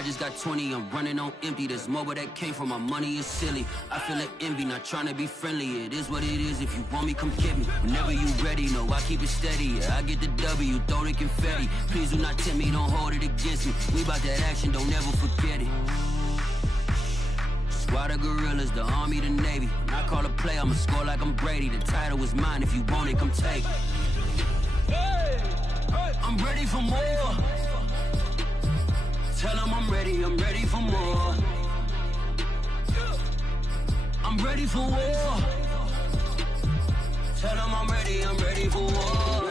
I just got 20, I'm running on empty. There's more where that came from, my money is silly. I feel like envy, not trying to be friendly. It is what it is, if you want me, come get me. Whenever you ready, no, I keep it steady. Yeah, I get the W, throw the confetti. Please do not tempt me, don't hold it against me. We about that action, don't ever forget it. Squad of gorillas, the army, the navy. When I call a play, I'ma score like I'm Brady. The title is mine, if you want it, come take it. I'm ready for more. Tell them I'm ready for more. I'm ready for war. Tell them I'm ready for war.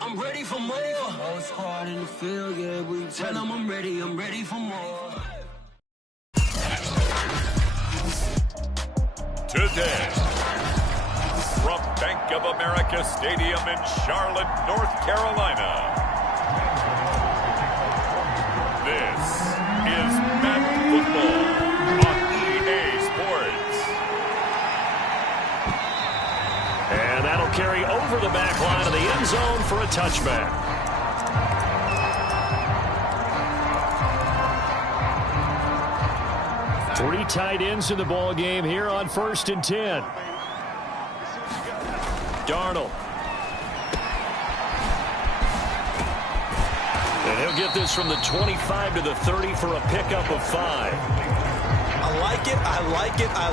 I'm ready for more. Whole squad in the field, yeah, we tell them I'm ready for more. Today, from Bank of America Stadium in Charlotte, North Carolina, this is Madden Football on EA Sports. And that'll carry over the back line of the end zone for a touchback. Three tight ends in the ball game here on 1st and 10. Darnold. And he'll get this from the 25 to the 30 for a pickup of 5. I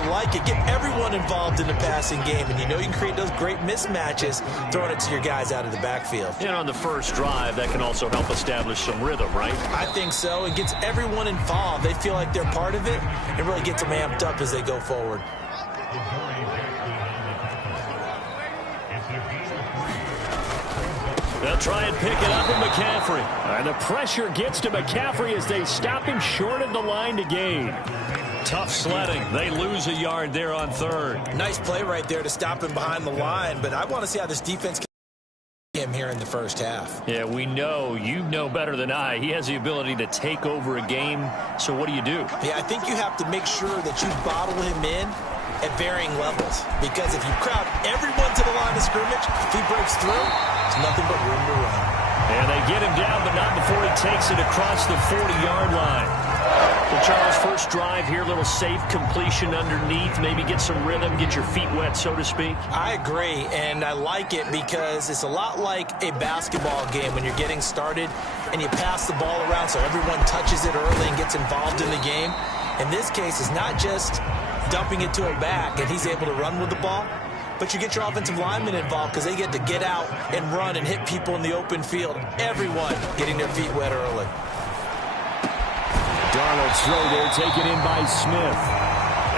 like it. Get everyone involved in the passing game, and you know you can create those great mismatches throwing it to your guys out of the backfield. And on the first drive, that can also help establish some rhythm, right? I think so. It gets everyone involved. They feel like they're part of it. It really gets them amped up as they go forward. They'll try and pick it up with McCaffrey. And the pressure gets to McCaffrey as they stop him short of the line to gain. Tough sledding. They lose a yard there on 3rd. Nice play right there to stop him behind the line, but I want to see how this defense can him here in the first half. Yeah, we know. You know better than I. He has the ability to take over a game. So what do? Yeah, I think you have to make sure that you bottle him in at varying levels, because if you crowd everyone to the line of scrimmage, if he breaks through, there's nothing but room to run. And they get him down, but not before he takes it across the 40-yard line. So, Charles, first drive here, little safe completion underneath, maybe get some rhythm, get your feet wet, so to speak. I agree, and I like it because it's a lot like a basketball game when you're getting started and you pass the ball around so everyone touches it early and gets involved in the game. In this case, it's not just dumping it to a back and he's able to run with the ball, but you get your offensive linemen involved because they get to get out and run and hit people in the open field. Everyone getting their feet wet early. Darnold's throw there taken in by Smith.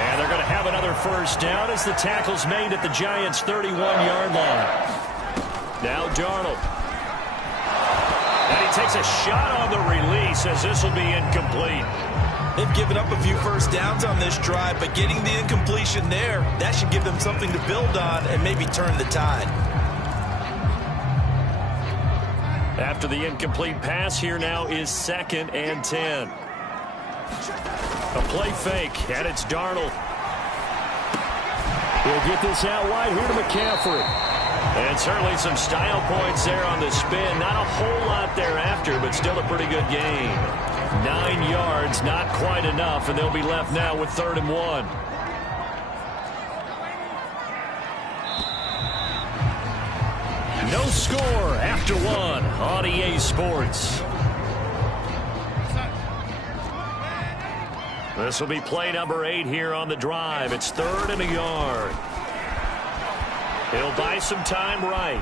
And they're going to have another first down as the tackle's made at the Giants' 31-yard line. Now Darnold. And he takes a shot on the release as this will be incomplete. They've given up a few first downs on this drive, but getting the incompletion there, that should give them something to build on and maybe turn the tide. After the incomplete pass, here now is 2nd and 10. A play fake, and it's Darnold. He'll get this out wide here to McCaffrey. And certainly some style points there on the spin. Not a whole lot thereafter, but still a pretty good gain. 9 yards, not quite enough, and they'll be left now with 3rd and 1. No score after 1 on EA Sports. This will be play number 8 here on the drive. It's 3rd and a yard. He'll buy some time right.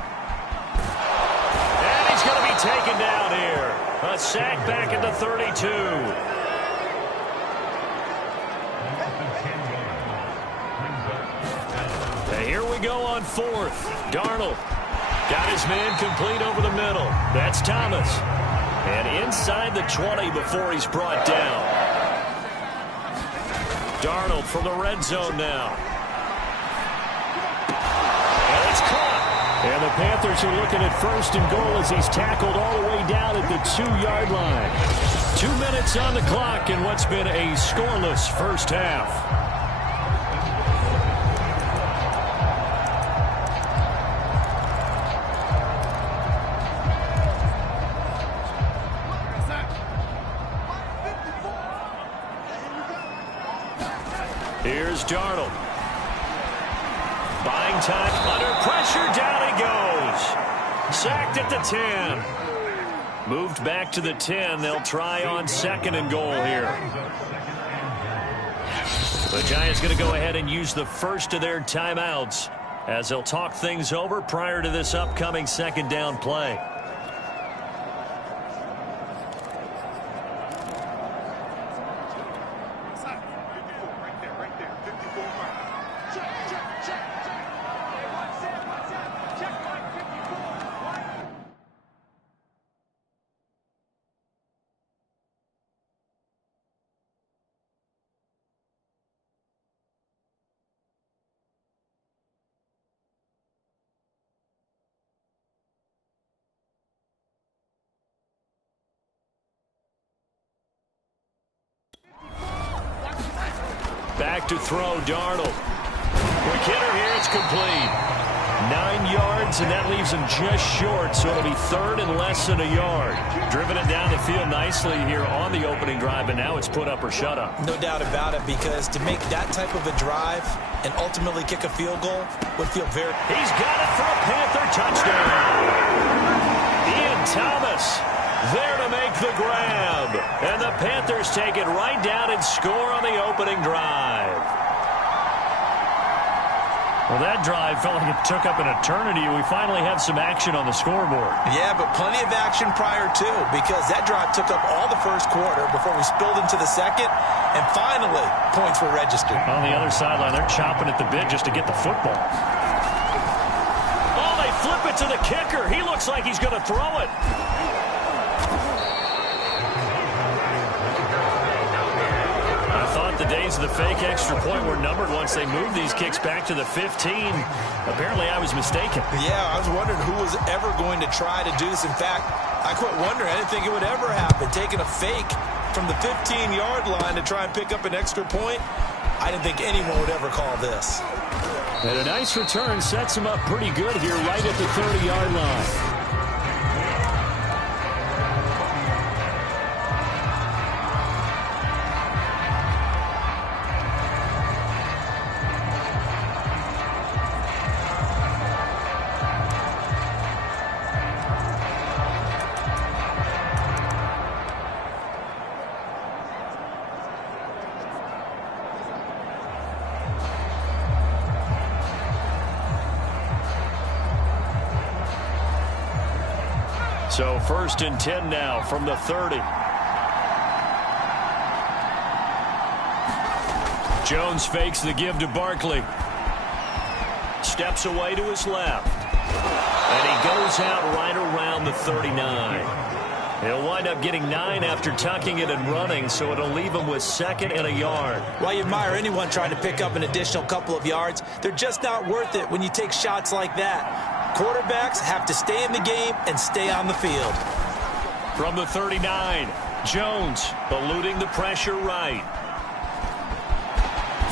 And he's going to be taken down here. A sack back at the 32. And here we go on 4th. Darnold got his man complete over the middle. That's Thomas. And inside the 20 before he's brought down. Darnold from the red zone now. And it's caught. And the Panthers are looking at 1st and goal as he's tackled all the way down at the 2-yard line. 2 minutes on the clock in what's been a scoreless first half. Here's Darnold. Buying time under pressure. Down he goes. Sacked at the 10. Moved back to the 10. They'll try on 2nd and goal here. The Giants going to go ahead and use the first of their timeouts as they'll talk things over prior to this upcoming 2nd down play. Back to throw, Darnold. Quick hitter here, it's complete. 9 yards, and that leaves him just short, so it'll be 3rd and less than a yard. Driven it down the field nicely here on the opening drive, and now it's put up or shut up. No doubt about it, because to make that type of a drive and ultimately kick a field goal would feel very... He's got it for a Panther touchdown. Ian Thomas there to make the grab. And the Panthers take it right down and score on the opening drive. Well, that drive felt like it took up an eternity. We finally have some action on the scoreboard. Yeah, but plenty of action prior to, because that drive took up all the first quarter before we spilled into the second, and finally, points were registered. On the other sideline, they're chopping at the bit just to get the football. Oh, they flip it to the kicker. He looks like he's going to throw it. The days of the fake extra point were numbered once they moved these kicks back to the 15. Apparently, I was mistaken. Yeah, I was wondering who was ever going to try to do this. In fact, I quit wondering. I didn't think it would ever happen. Taking a fake from the 15-yard line to try and pick up an extra point, I didn't think anyone would ever call this. And a nice return sets him up pretty good here right at the 30-yard line. So 1st and 10 now from the 30. Jones fakes the give to Barkley. Steps away to his left. And he goes out right around the 39. He'll wind up getting 9 after tucking it and running, so it'll leave him with 2nd and a yard. While you admire anyone trying to pick up an additional couple of yards, they're just not worth it when you take shots like that. Quarterbacks have to stay in the game and stay on the field. From the 39, Jones eluding the pressure right.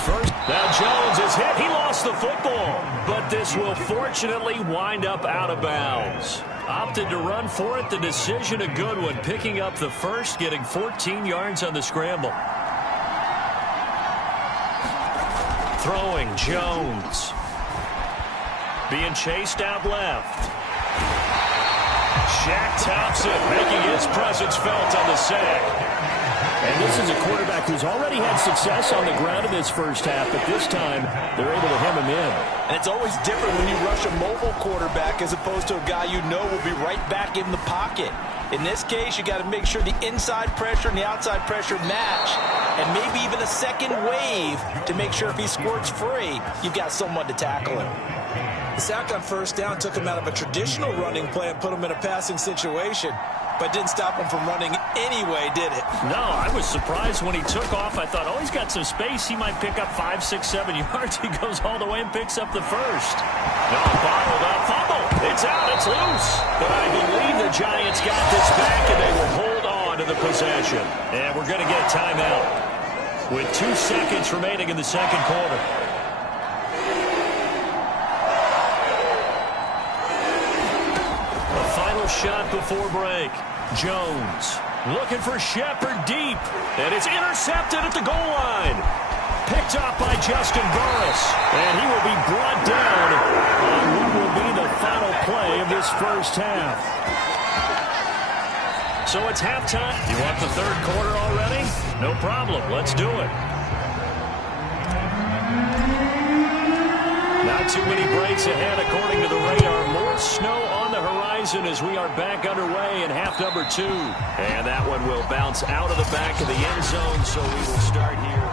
First, now Jones is hit. He lost the football, but this will fortunately wind up out of bounds. Opted to run for it. The decision a good one, picking up the first, getting 14 yards on the scramble. Throwing, Jones. Being chased out left. Shaq Thompson making his presence felt on the sack. And this is a quarterback who's already had success on the ground in this first half, but this time they're able to hem him in. And it's always different when you rush a mobile quarterback as opposed to a guy you know will be right back in the pocket. In this case, you got to make sure the inside pressure and the outside pressure match, and maybe even a second wave to make sure if he squirts free, you've got someone to tackle him. The sack on first down took him out of a traditional running play and put him in a passing situation, but didn't stop him from running anyway, did it? No, I was surprised when he took off. I thought, oh, he's got some space. He might pick up 5, 6, 7 yards. He goes all the way and picks up the first. No, bottled up, fumble. It's out, it's loose. But I believe the Giants got this back, and they will hold on to the possession. And we're going to get a timeout with 2 seconds remaining in the second quarter. A final shot before break. Jones looking for Shepard deep, and it's intercepted at the goal line. Picked up by Juston Burris. And he will be brought down on what will be the final play of this first half. So it's halftime. You want the third quarter already? No problem. Let's do it. Not too many breaks ahead according to the radar. More snow on the horizon as we are back underway in half number 2. And that one will bounce out of the back of the end zone, so we will start here.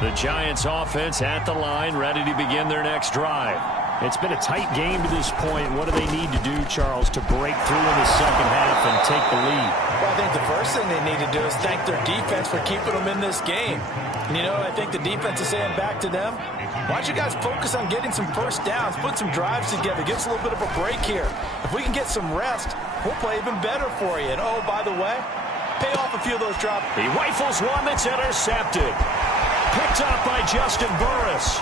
The Giants offense at the line, ready to begin their next drive. It's been a tight game to this point. What do they need to do, Charles, to break through in the second half and take the lead? Well, I think the first thing they need to do is thank their defense for keeping them in this game. And, you know, I think the defense is saying back to them, why don't you guys focus on getting some first downs, put some drives together, give us a little bit of a break here. If we can get some rest, we'll play even better for you. And, oh, by the way, pay off a few of those drops. He rifles one that's intercepted. Picked up by Juston Burris.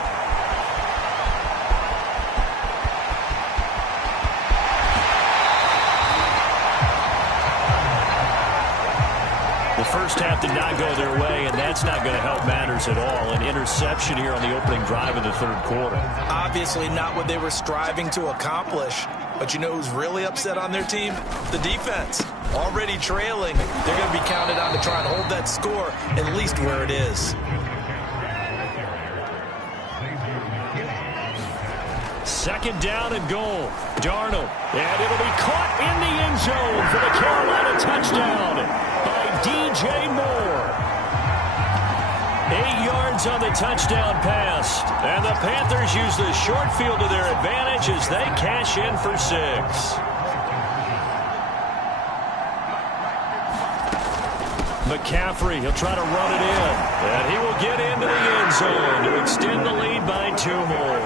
The first half did not go their way, and that's not going to help matters at all. An interception here on the opening drive of the third quarter. Obviously not what they were striving to accomplish. But you know who's really upset on their team? The defense. Already trailing. They're going to be counted on to try and hold that score at least where it is. Second down and goal. Darnold. And it'll be caught in the end zone for the Carolina touchdown by DJ Moore. 8 yards on the touchdown pass. And the Panthers use the short field to their advantage as they cash in for 6. McCaffrey, he'll try to run it in. And he will get into the end zone to extend the lead by 2 more.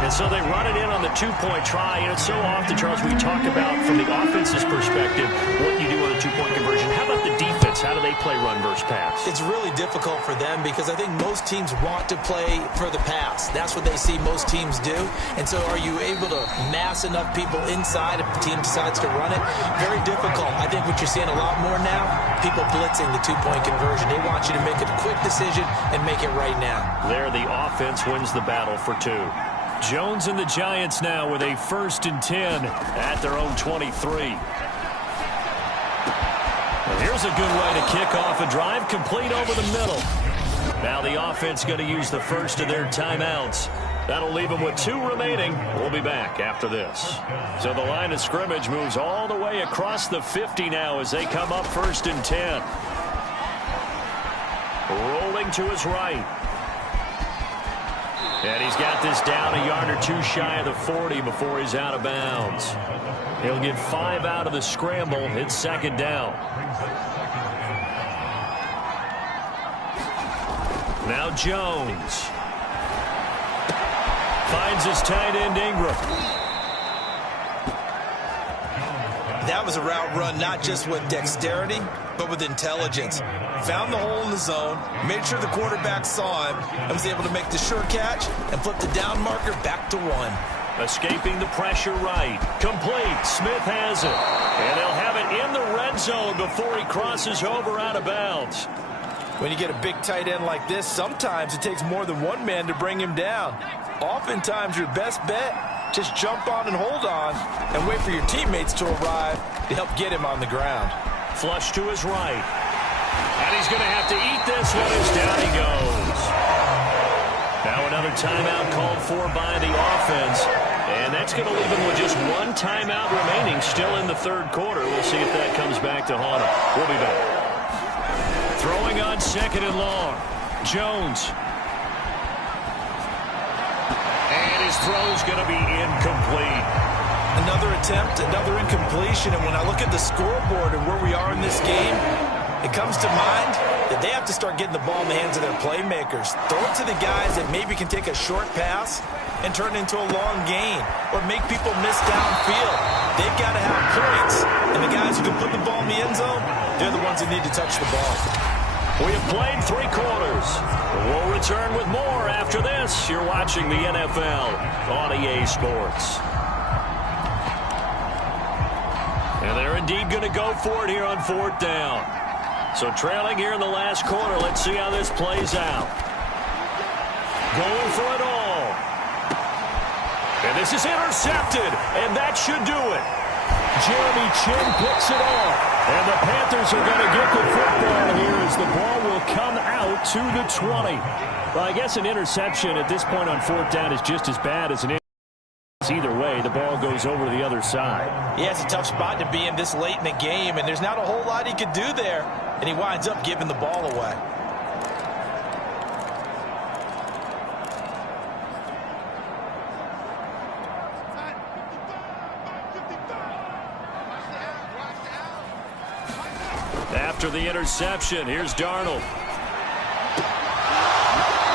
And so they run it in on the 2-point try. And it's so often, Charles, we talk about from the offense's perspective what you do on a 2-point conversion. How about the defense? How do they play run versus pass? It's really difficult for them because I think most teams want to play for the pass. That's what they see most teams do. And so are you able to mass enough people inside if the team decides to run it? Very difficult. I think what you're seeing a lot more now, people blitzing the 2-point conversion. They want you to make a quick decision and make it right now. There, the offense wins the battle for 2. Jones and the Giants now with a 1st and 10 at their own 23. And here's a good way to kick off a drive, complete over the middle. Now the offense going to use the first of their timeouts. That'll leave them with 2 remaining. We'll be back after this. So the line of scrimmage moves all the way across the 50 now as they come up 1st and 10. Rolling to his right. And he's got this down a yard or 2 shy of the 40 before he's out of bounds. He'll get 5 out of the scramble. It's 2nd down. Now Jones. Finds his tight end Ingram. That was a route run not just with dexterity, but with intelligence. Found the hole in the zone, made sure the quarterback saw him, and was able to make the sure catch and flip the down marker back to 1. Escaping the pressure right. Complete. Smith has it. And they'll have it in the red zone before he crosses over out of bounds. When you get a big tight end like this, sometimes it takes more than one man to bring him down. Oftentimes, your best bet, just jump on and hold on and wait for your teammates to arrive to help get him on the ground. Flush to his right. And he's going to have to eat this one as down he goes. Now another timeout called for by the offense. And that's going to leave him with just 1 timeout remaining still in the third quarter. We'll see if that comes back to haunt him. We'll be back. Throwing on 2nd and long. Jones. And his throw's going to be incomplete. Another attempt, another incompletion. And when I look at the scoreboard and where we are in this game, it comes to mind that they have to start getting the ball in the hands of their playmakers. Throw it to the guys that maybe can take a short pass and turn it into a long gain or make people miss downfield. They've got to have points. And the guys who can put the ball in the end zone, they're the ones that need to touch the ball. We have played 3 quarters. We'll return with more after this. You're watching the NFL on EA Sports. And they're indeed going to go for it here on 4th down. So trailing here in the last quarter. Let's see how this plays out. Going for it all. And this is intercepted. And that should do it. Jeremy Chinn picks it off. And the Panthers are going to get the football here as the ball will come out to the 20. Well, I guess an interception at this point on 4th down is just as bad as an interception. Either way, the ball goes over to the other side. Yeah, it's a tough spot to be in this late in the game, and there's not a whole lot he could do there, and he winds up giving the ball away. After the interception, here's Darnold.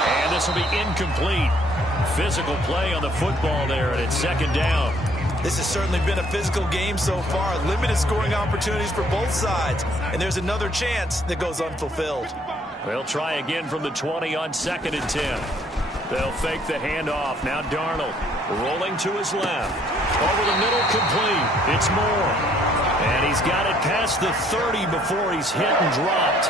And this will be incomplete. Physical play on the football there, and it's 2nd down. This has certainly been a physical game so far. Limited scoring opportunities for both sides, and there's another chance that goes unfulfilled. They'll try again from the 20 on 2nd and 10. They'll fake the handoff. Now Darnold rolling to his left. Over the middle, complete. It's Moore. And he's got it past the 30 before he's hit and dropped.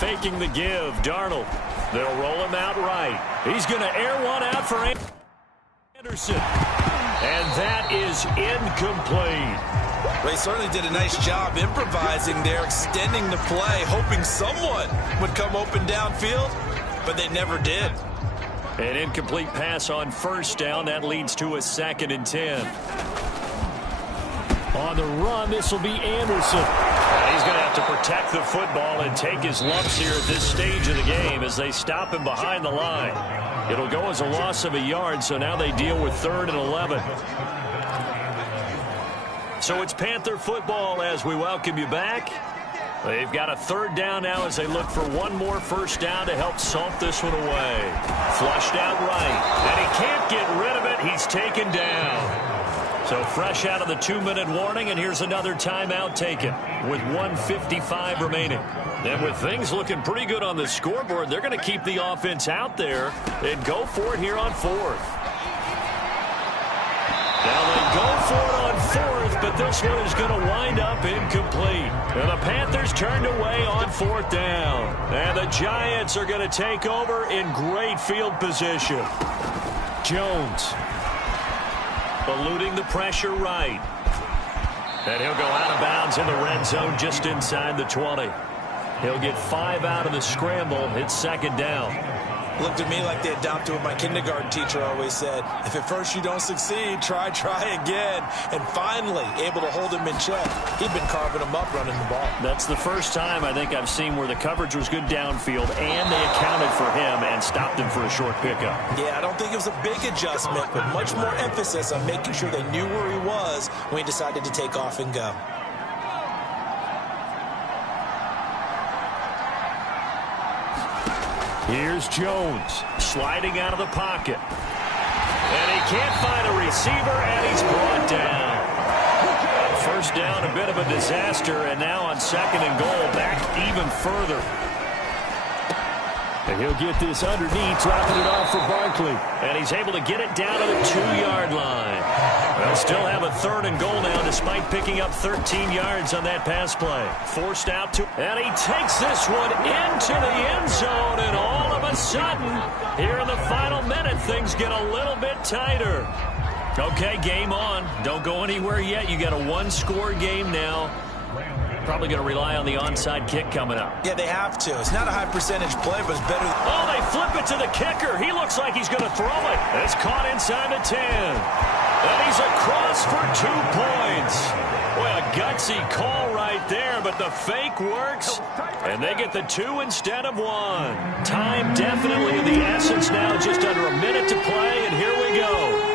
Faking the give, Darnold. They'll roll him out right. He's going to air one out for Anderson. And that is incomplete. They certainly did a nice job improvising there, extending the play, hoping someone would come open downfield, but they never did. An incomplete pass on 1st down. That leads to a 2nd and 10. On the run, this will be Anderson. He's going to have to protect the football and take his lumps here at this stage of the game as they stop him behind the line. It'll go as a loss of a yard, so now they deal with 3rd and 11. So it's Panther football as we welcome you back. They've got a 3rd down now as they look for one more 1st down to help salt this one away. Flushed out right, and he can't get rid of it. He's taken down. So fresh out of the 2-minute warning, and here's another timeout taken with 1:55 remaining. And with things looking pretty good on the scoreboard, they're going to keep the offense out there and go for it here on 4th. Now they go for it on 4th, but this one is going to wind up incomplete. And the Panthers turned away on 4th down. And the Giants are going to take over in great field position. Jones. Eluding the pressure right. And he'll go out of bounds in the red zone just inside the 20. He'll get 5 out of the scramble. It's 2nd down. Looked at me like they adopted what my kindergarten teacher always said. If at first you don't succeed, try again. And finally able to hold him in check. He'd been carving him up running the ball. That's the first time I think I've seen where the coverage was good downfield and they accounted for him and stopped him for a short pickup. Yeah, I don't think it was a big adjustment, but much more emphasis on making sure they knew where he was when he decided to take off and go. Here's Jones. Sliding out of the pocket. And he can't find a receiver, and he's brought down. 1st down, a bit of a disaster, and now on 2nd and goal, back even further. And he'll get this underneath, dropping it off for Barkley. And he's able to get it down to the 2-yard line. They'll still have a 3rd and goal now despite picking up 13 yards on that pass play. Forced out to, and he takes this one into the end zone, and all of a sudden, here in the final minute, things get a little bit tighter. Okay, game on. Don't go anywhere yet. You got a 1-score game now. Probably going to rely on the onside kick coming up. Yeah, they have to. It's not a high percentage play, but it's better. Oh, they flip it to the kicker. He looks like he's going to throw it. It's caught inside the 10. And he's across for 2 points. Boy, a gutsy call right there, but the fake works. And they get the 2 instead of 1. Time definitely of the essence now. Just under a minute to play, and here we go.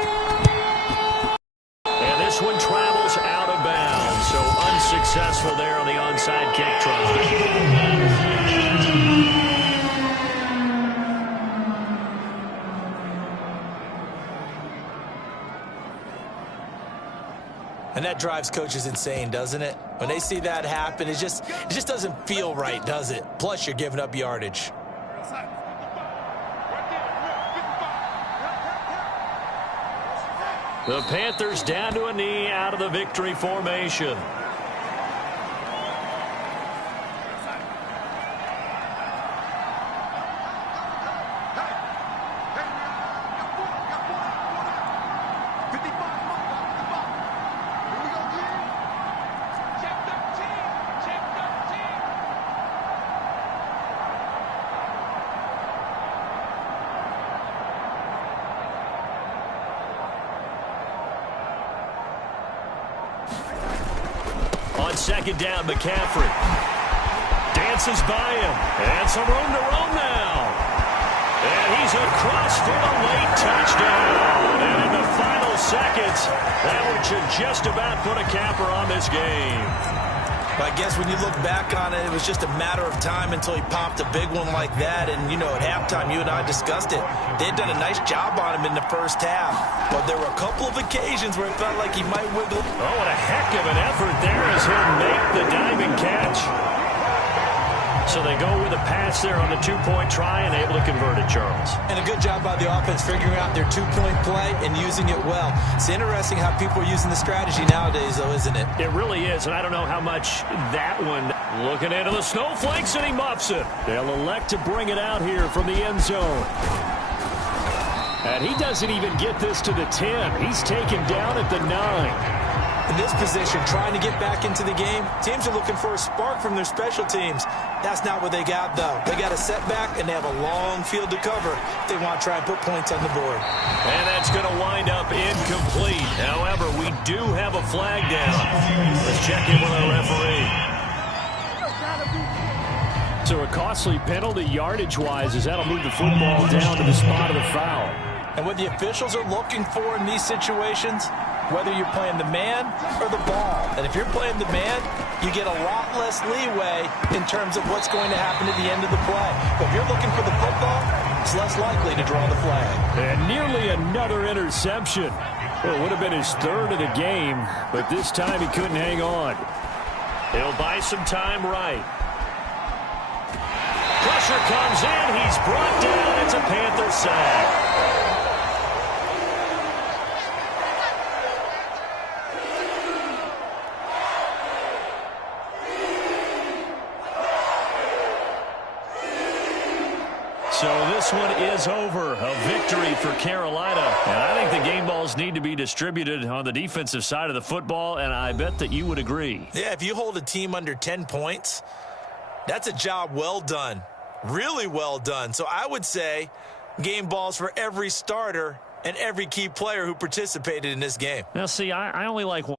And this one travels out of bounds. So unsuccessful there on the onside kick try. And that drives coaches insane, doesn't it? When they see that happen, it just doesn't feel right, does it? Plus, you're giving up yardage. The Panthers down to a knee out of the victory formation. On second down, McCaffrey dances by him, and some room to roam now. And he's across for the late touchdown. And in the final seconds, that one should just about put a capper on this game. I guess when you look back on it, it was just a matter of time until he popped a big one like that. And, you know, at halftime, you and I discussed it. They had done a nice job on him in the first half. But there were a couple of occasions where it felt like he might wiggle. Oh, what a heck of an effort there as he'll make the diving catch. So they go with a pass there on the two-point try and able to convert it, Charles. And a good job by the offense figuring out their two-point play and using it well. It's interesting how people are using the strategy nowadays, though, isn't it? It really is, and I don't know how much that one. Looking into the snowflakes, and he muffs it. They'll elect to bring it out here from the end zone. And he doesn't even get this to the 10. He's taken down at the 9. In this position, trying to get back into the game, teams are looking for a spark from their special teams. That's not what they got, though. They got a setback, and they have a long field to cover if they want to try and put points on the board. And that's going to wind up incomplete. However, we do have a flag down. Let's check in with our referee. So a costly penalty yardage-wise as that'll move the football down to the spot of the foul. And what the officials are looking for in these situations, whether you're playing the man or the ball. And if you're playing the man, you get a lot less leeway in terms of what's going to happen at the end of the play. But if you're looking for the football, it's less likely to draw the flag. And nearly another interception. Well, it would have been his third of the game, but this time he couldn't hang on. He'll buy some time right. Pressure comes in. He's brought down. It's a Panther sack. So this one is over. A victory for Carolina. And I think the game balls need to be distributed on the defensive side of the football, and I bet that you would agree. Yeah, if you hold a team under 10 points, that's a job well done. Really well done. So I would say game balls for every starter and every key player who participated in this game. Now, see, I only like one.